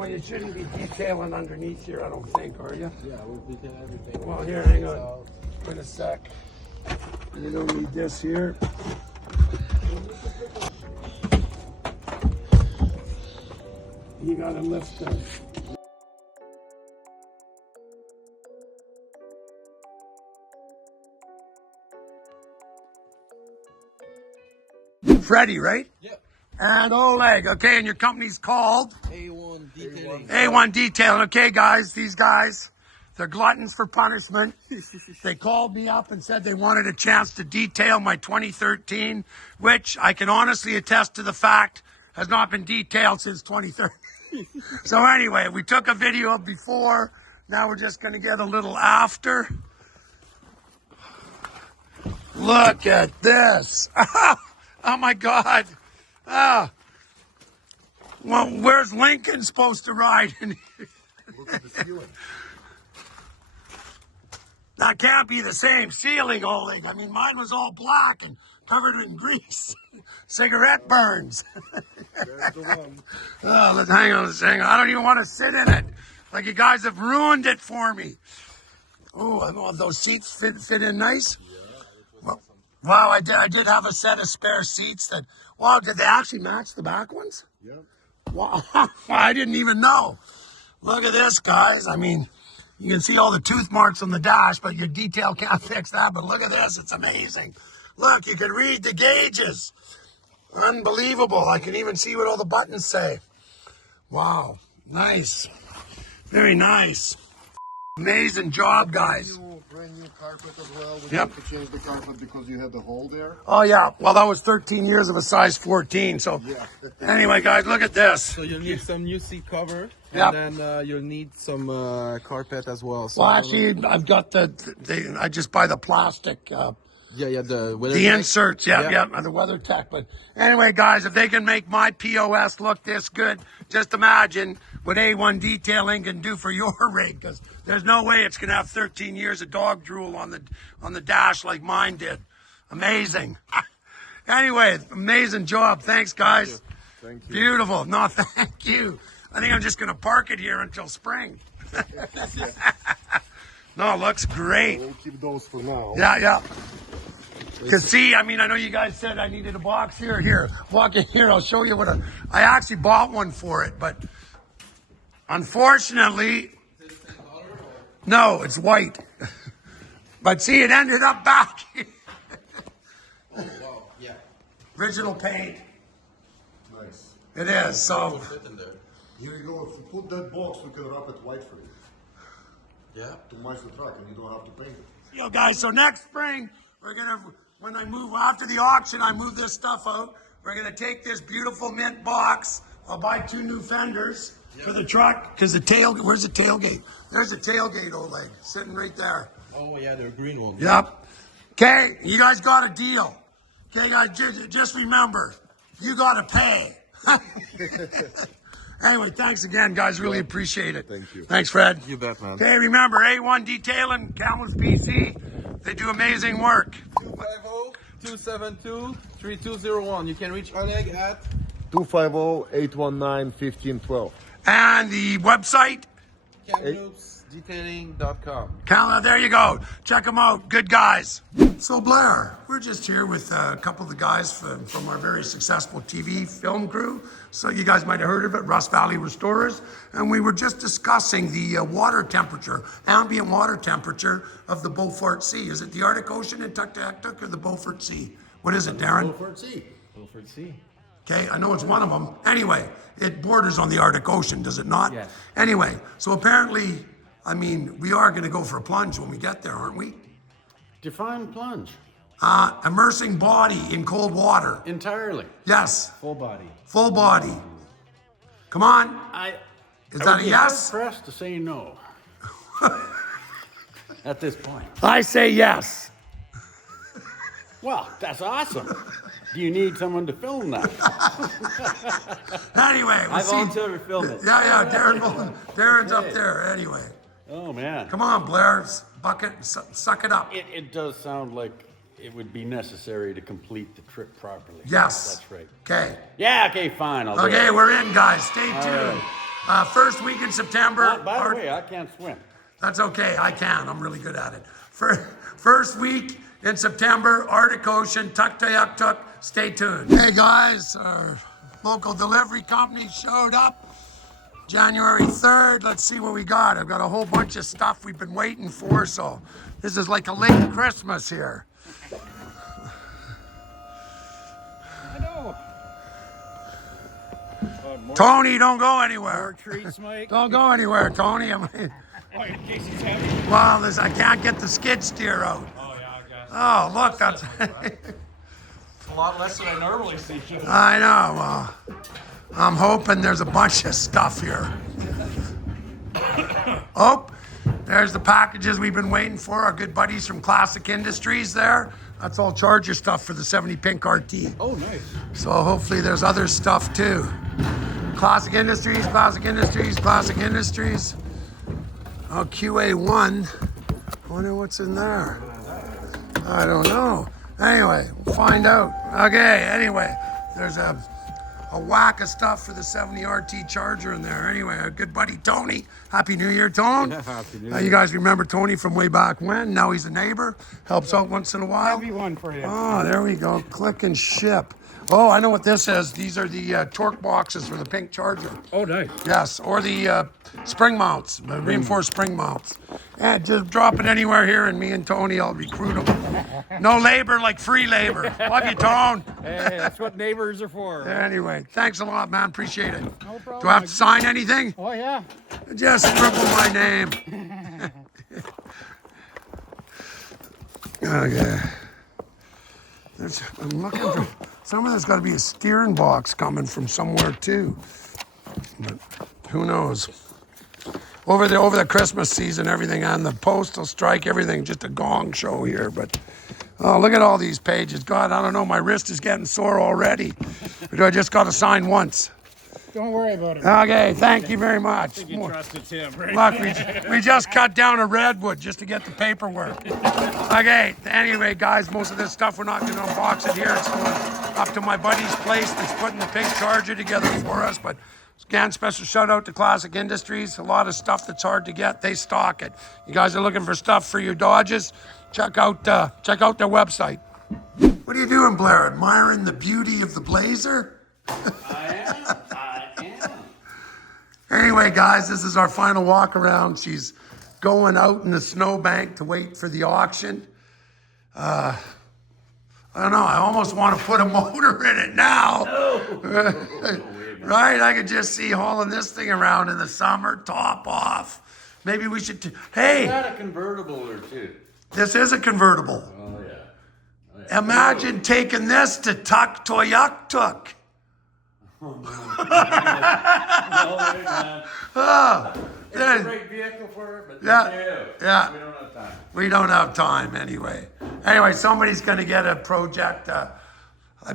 Well, you shouldn't be detailing underneath here, I don't think, are you? Yeah, we'll detail everything. Well, here, hang on. Wait a sec. You don't need this here. You gotta lift them. Freddie, right? Yep. And Oleg, okay, and your company's called? A1 Detailing. A1 Detailing, okay, guys, these guys, they're gluttons for punishment. They called me up and said they wanted a chance to detail my 2013, which I can honestly attest to the fact has not been detailed since 2013. So anyway, we took a video of before, now we're just gonna get a little after. Look at this. Oh my God. Ah. Well, where's Lincoln supposed to ride in here? Look at the ceiling. That can't be the same ceiling, Oleg. I mean, mine was all black and covered in grease. Cigarette burns. There's the one. Oh, let's hang on a second. I don't even want to sit in it. Like you guys have ruined it for me. Oh, those seats fit in nice. Well, wow, I did have a set of spare seats that. Wow, did they actually match the back ones? Yep. Wow, I didn't even know. Look at this, guys. I mean, you can see all the tooth marks on the dash, but your detail can't fix that. But look at this. It's amazing. Look, you can read the gauges. Unbelievable. I can even see what all the buttons say. Wow. Nice. Very nice. Amazing job, guys. Brand new carpet as well. We Yep. have to change the carpet because you had the hole there. Oh, yeah. Well, that was 13 years of a size 14. So Yeah. anyway, guys, look at this. So you'll need some new seat cover, Yep. and then you'll need some carpet as well. So Well, actually, I've got I just buy the plastic. yeah, The inserts, yeah, and the WeatherTech. But anyway, guys, if they can make my POS look this good, just imagine what A1 Detailing can do for your rig, because there's no way it's gonna have 13 years of dog drool on the dash like mine did. Amazing. Anyway, amazing job. Thanks, guys. Thank you. Beautiful. No, thank you. I think I'm just gonna park it here until spring. No, it looks great. We'll keep those for now. Yeah. Because see, I mean, I know you guys said I needed a box here. Here, walk in here. I'll show you what I actually bought one for it, but unfortunately, no, it's white. But see, it ended up back. Oh, wow, yeah. Original paint. Nice. It is. So Fit in there. Here you go. If you put that box, we can wrap it white for you Yeah. to match the truck, and you don't have to paint it. yo, guys. So next spring, we're gonna, when I move after the auction, I move this stuff out. We're gonna take this beautiful mint box. I'll buy 2 new fenders for the truck, because the tail. Where's the tailgate? There's the tailgate, Oleg, sitting right there. Oh yeah, the green one. Yep. Okay, you guys got a deal. Okay, guys, just remember, you got to pay. Anyway, thanks again, guys. Really appreciate it. Thank you. Thanks, Fred. You bet, man. Okay, remember, A1 Detailing, Kamloops, BC. They do amazing work. 250-272-3201. You can reach Oleg at 250-819-1512. And the website, kamloopsdetailing.com. there you go. Check them out. Good guys. So Blair, we're just here with a couple of the guys from our very successful TV film crew. So you guys might have heard of it, Rust Valley Restorers. And we were just discussing the water temperature, ambient water temperature of the Beaufort Sea. Is it the Arctic Ocean in Tuktoyaktuk or the Beaufort Sea? What is it, Darren? Beaufort Sea. Beaufort Sea. Okay, I know it's one of them. Anyway, it borders on the Arctic Ocean, does it not? Yes. Anyway, so apparently, I mean, we are going to go for a plunge when we get there, aren't we? Define plunge. Immersing body in cold water. Entirely. Yes, Full body. full body. Come on. Is I that would a be yes? hard-pressed to say no. At this point. I say yes. Well, that's awesome. Do you need someone to film that? Anyway, we'll I see. volunteer to film it. Yeah, Darren's up there. Anyway, Oh, man. come on, Blair. Bucket, suck it up. It does sound like it would be necessary to complete the trip properly. Yes. That's right. Okay. Yeah, okay, fine. I'll do Okay, it. we're in, guys. Stay tuned. right. First week in September. By the way, I can't swim. That's okay, I can. I'm really good at it. First week in September, Arctic Ocean, Tuktoyaktuk. Stay tuned. Hey guys, our local delivery company showed up January 3rd. Let's see what we got. I've got a whole bunch of stuff we've been waiting for, so this is like a late Christmas here. I know. Tony, don't go anywhere. More treats, Mike. Don't go anywhere, Tony. Oh, in case it's heavy. Well, I can't get the skid steer out. Oh, yeah, I guess. Oh, look, that's... It's a lot less than I normally see. I know. Well, I'm hoping there's a bunch of stuff here. Oh, there's the packages we've been waiting for. Our good buddies from Classic Industries there. That's all Charger stuff for the 70 Pink RT. Oh, nice. So hopefully there's other stuff too. Classic Industries, Classic Industries, Classic Industries. Oh, QA1. I wonder what's in there. I don't know. Anyway, we'll find out. Okay, anyway, there's a whack of stuff for the 70 RT Charger in there. Anyway, our good buddy Tony. Happy New Year, Tone. Yeah, Happy New Year. You guys remember Tony from way back when. Now he's a neighbor. Helps out once in a while. Heavy one for you. Oh, there we go. Click and ship. Oh, I know what this is. These are the torque boxes for the pink Charger. Oh, nice. Yes, or the spring mounts, the reinforced spring mounts. And just drop it anywhere here, and me and Tony, I'll recruit them. No labor like free labor. Love you, Tone. Hey, that's what neighbors are for. Anyway, thanks a lot, man. Appreciate it. No problem. Do I have to sign anything? Oh, yeah. Just scribble my name. Okay. I'm looking for some of this. Got to be a steering box coming from somewhere too, but who knows? Over the Christmas season, everything on the postal strike, everything just a gong show here. But oh, look at all these pages. God, I don't know. My wrist is getting sore already. But I just got to sign once. Don't worry about it. Okay, thank you very much. I think you trusted Tim, right? Look, we just cut down a redwood just to get the paperwork. Okay, anyway, guys, most of this stuff, we're not going to unbox it here. It's going up to my buddy's place that's putting the pink Charger together for us. But again, special shout out to Classic Industries. A lot of stuff that's hard to get, they stock it. You guys are looking for stuff for your Dodges, check out their website. What are you doing, Blair? Admiring the beauty of the Blazer? I am. Anyway, guys, this is our final walk around. She's going out in the snowbank to wait for the auction. I don't know. I almost want to put a motor in it now. No. Right? I could just see hauling this thing around in the summer, top off. Maybe we should. Hey, Is that a convertible or two? this is a convertible. Oh, yeah. Oh, yeah. Imagine taking this to Tuktoyaktuk. No, wait, man. It's a great vehicle for it, but Yeah. we don't have time. We don't have time anyway. Anyway, somebody's going to get a project. I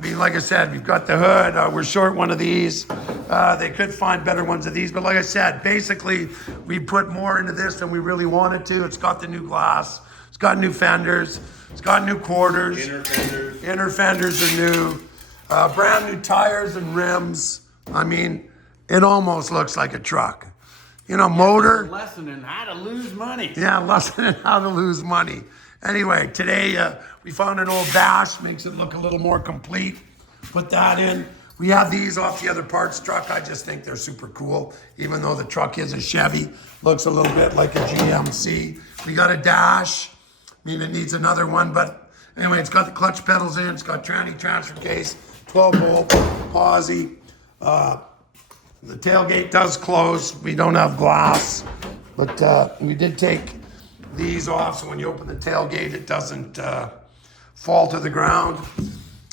mean, like I said, we've got the hood. We're short one of these. They could find better ones of these. But like I said, basically, we put more into this than we really wanted to. It's got the new glass. It's got new fenders. It's got new quarters. Inner fenders are new. Brand new tires and rims. I mean, it almost looks like a truck. You know, motor. Lesson in how to lose money. Yeah, lesson in how to lose money. Anyway, today we found an old dash, makes it look a little more complete. Put that in. We have these off the other parts truck. I just think they're super cool, even though the truck is a Chevy. Looks a little bit like a GMC. We got a dash. I mean, it needs another one, but anyway, it's got the clutch pedals in. It's got tranny transfer case, 12-volt, posi. The tailgate does close. We don't have glass, but we did take these off, so when you open the tailgate, it doesn't fall to the ground.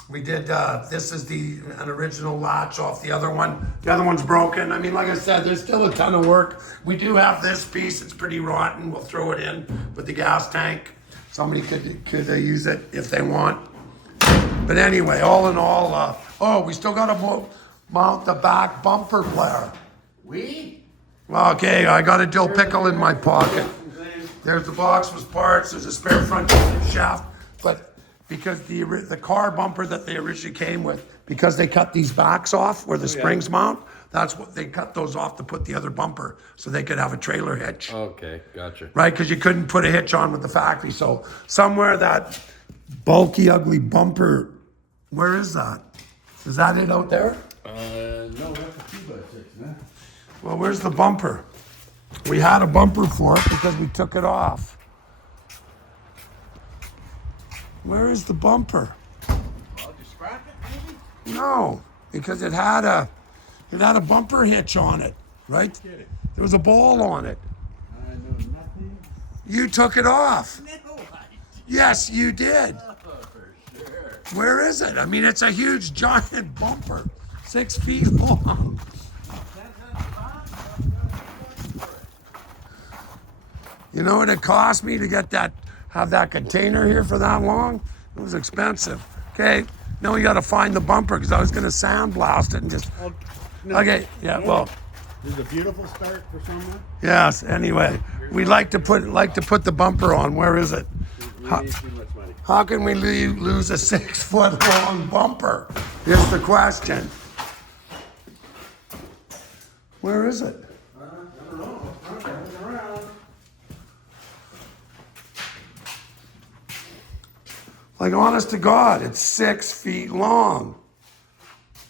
We did, this is an original latch off the other one. The other one's broken. I mean, like I said, there's still a ton of work. We do have this piece. It's pretty rotten. We'll throw it in with the gas tank. Somebody could use it if they want. But anyway, all in all, we still got to mount the back bumper, Blair. Well, okay, I got a dill pickle in my pocket. There's the box with parts. There's a spare front shaft. But because the car bumper that they originally came with, because they cut these backs off where the springs mount, That's what they cut those off to put the other bumper so they could have a trailer hitch. Okay, gotcha. Right? Because you couldn't put a hitch on with the factory. So somewhere that bulky, ugly bumper, where is that? Is that it out there? No, that's a 2x6, man. Well, where's the bumper? We had a bumper for it because we took it off. Where is the bumper? Well, did you scrap it, maybe? No, because it had a bumper hitch on it, right? There was a ball on it. I know nothing. You took it off. No, I Yes, you did. for sure. Where is it? I mean, it's a huge, giant bumper, 6 feet long. You know what it cost me to get have that container here for that long? It was expensive. Okay, now we got to find the bumper because I was going to sandblast it and just. No, Okay, yeah, well, This is a beautiful start for someone. yes. Anyway, we'd like to put the bumper on. Where is it? We How, need too much money. how can we lose a 6 foot long bumper? Is the question. Where is it? I don't know. I'm looking around. Like, honest to God, it's 6 feet long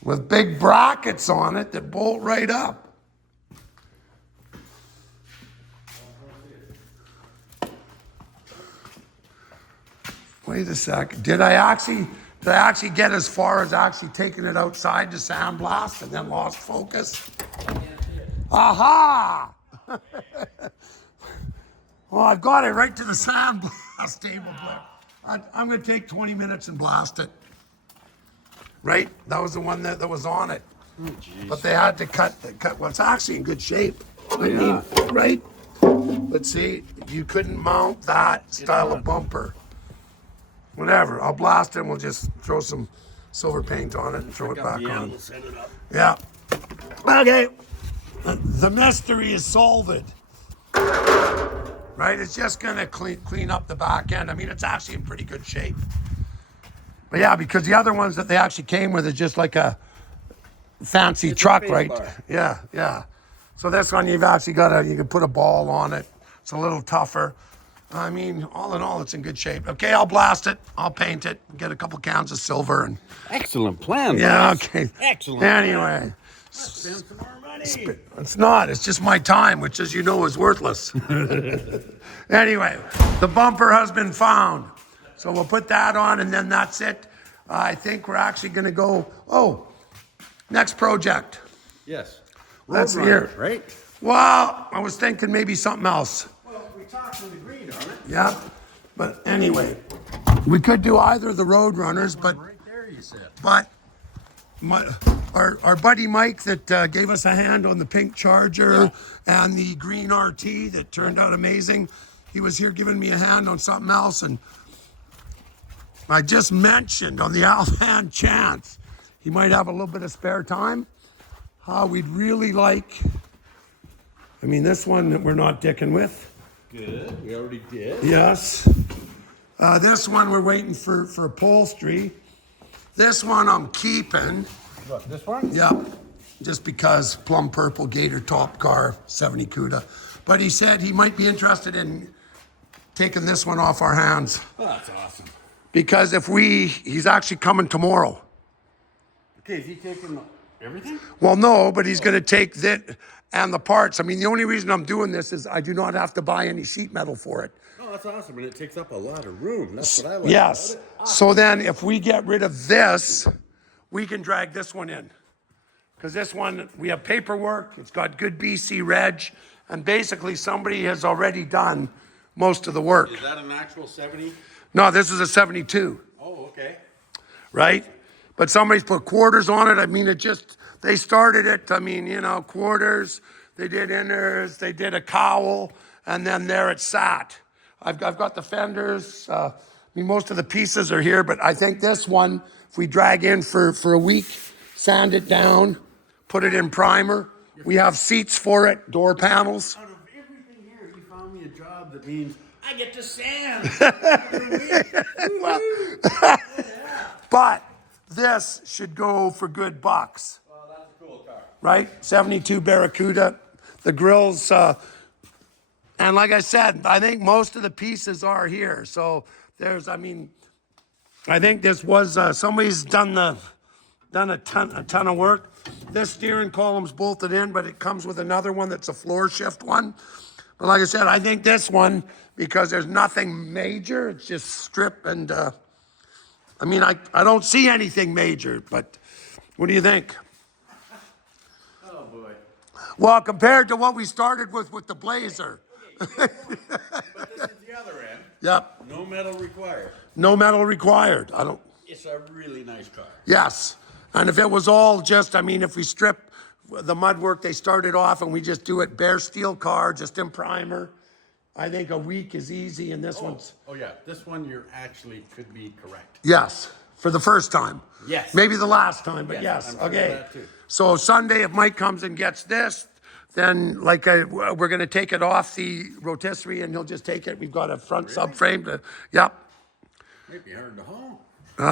with big brackets on it that bolt right up. Wait a sec. Did I actually get as far as actually taking it outside to sandblast and then lost focus? Aha! Well, I've got it right to the sandblast table. I'm going to take 20 minutes and blast it. Right? That was the one that was on it. But they had to cut. Well, it's actually in good shape. I mean, right? But see, you couldn't mount that style of bumper. Whatever. I'll blast it and we'll just throw some silver paint on it and throw it back on. We'll set it up. Yeah. Okay. The mystery is solved. Right? It's just going to clean up the back end. I mean, it's actually in pretty good shape. But yeah, because the other ones that they actually came with is just like a fancy truck, right? Yeah, yeah. So this one you've actually got you can put a ball on it. It's a little tougher. I mean, all in all, it's in good shape. Okay, I'll blast it. I'll paint it. Get a couple cans of silver and. Excellent plan. Yeah, boss. okay. Excellent. Anyway. Spend some more money. It's not. It's just my time, which, as you know, is worthless. Anyway, the bumper has been found. So we'll put that on, and then that's it. I think we're actually going to go, next project. Yes. Let's Road hear runners, it. right? Well, I was thinking maybe something else. Well, we talked and agreed on it. Yeah. But anyway, we could do either of the road runners, but Right there, you said. our buddy Mike that gave us a hand on the pink Charger and the green RT that turned out amazing. He was here giving me a hand on something else, and I just mentioned on the offhand chance he might have a little bit of spare time. How we'd really like. I mean, this one that we're not dicking with. Good. We already did. Yes. This one we're waiting for upholstery. This one I'm keeping. What, this one? Yep. Just because plum purple gator top car, 70 CUDA. But he said he might be interested in taking this one off our hands. Oh, that's awesome. Because he's actually coming tomorrow. Okay, is he taking everything? Well, no, but he's going to take that and the parts. I mean, the only reason I'm doing this is I do not have to buy any sheet metal for it. Oh, that's awesome, and it takes up a lot of room. That's what I like Yes. about it. So then if we get rid of this, we can drag this one in. Because this one, we have paperwork, it's got good BC reg, and basically somebody has already done most of the work. Is that an actual 70? No, this is a 72, Oh, okay. right? But somebody's put quarters on it. I mean, they started it, quarters, they did inners, they did a cowl, and then there it sat. I've got the fenders. Most of the pieces are here, but I think this one, if we drag in for a week, sand it down, put it in primer. We have seats for it, door panels. Out of everything here, you found me a job that means I get to sand. But this should go for good bucks. Well, that's a cool car. right? 72 Barracuda. The grills, and like I said, I think most of the pieces are here. So there's, I mean, I think this was, somebody's done a ton of work. This steering column's bolted in, but it comes with another one that's a floor shift one. But like I said, I think this one, because there's nothing major, it's just strip and, I mean, I don't see anything major, but what do you think? Oh boy. Well, compared to what we started with the Blazer. But this is the other end. Yep, No metal required. no metal required. I don't, It's a really nice car. yes. And if it was all just, I mean, if we strip the mud work, they started off and we just do it bare steel car, just in primer, I think a week is easy, and this one's, Oh yeah, this one you're actually could be correct. yes, for the first time. Yes. Maybe the last time, but Yes, yes, I'm sure of okay. that too. So Sunday, if Mike comes and gets this, then like we're gonna take it off the rotisserie and he'll just take it. We've got a front subframe to, yep. Might be hard to haul.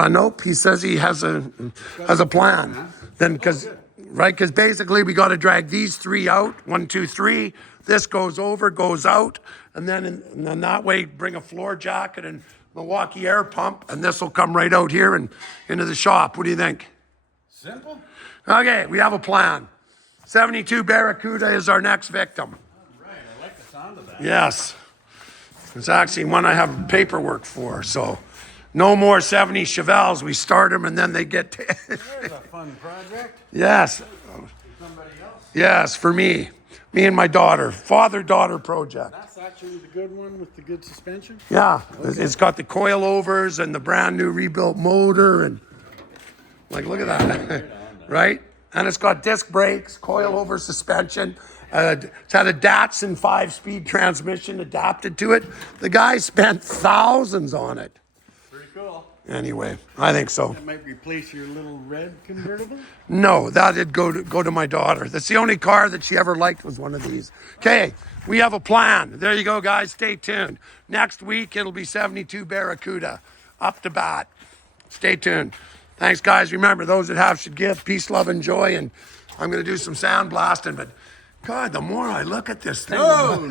Nope, he says he has a plan. Then, because, right, because basically we got to drag these three out, 1, 2, 3. This goes over, goes out, and then that way bring a floor jacket and Milwaukee air pump, and this will come right out here and into the shop. What do you think? Simple? Okay, we have a plan. 72 Barracuda is our next victim. Right, I like the sound of that. Yes, it's actually one I have paperwork for, so. No more 70 Chevelles. We start them and then they get. There's a fun project. Yes, Somebody else. yes, for me and my daughter, father-daughter project. That's actually the good one with the good suspension. Yeah, it's got the coilovers and the brand new rebuilt motor and like, look at that, right? And it's got disc brakes, coilover suspension. It's had a Datsun 5-speed transmission adapted to it. The guy spent thousands on it. Pretty cool. Anyway, I think so. That might replace your little red convertible. No, that'd go to my daughter. That's the only car that she ever liked was one of these. Okay, we have a plan. There you go, guys. Stay tuned. Next week, it'll be 72 Barracuda. Up to bat. Stay tuned. Thanks, guys. Remember, those that have should give. Peace, love, and joy. And I'm going to do some sound blasting. But, God, the more I look at this thing... No.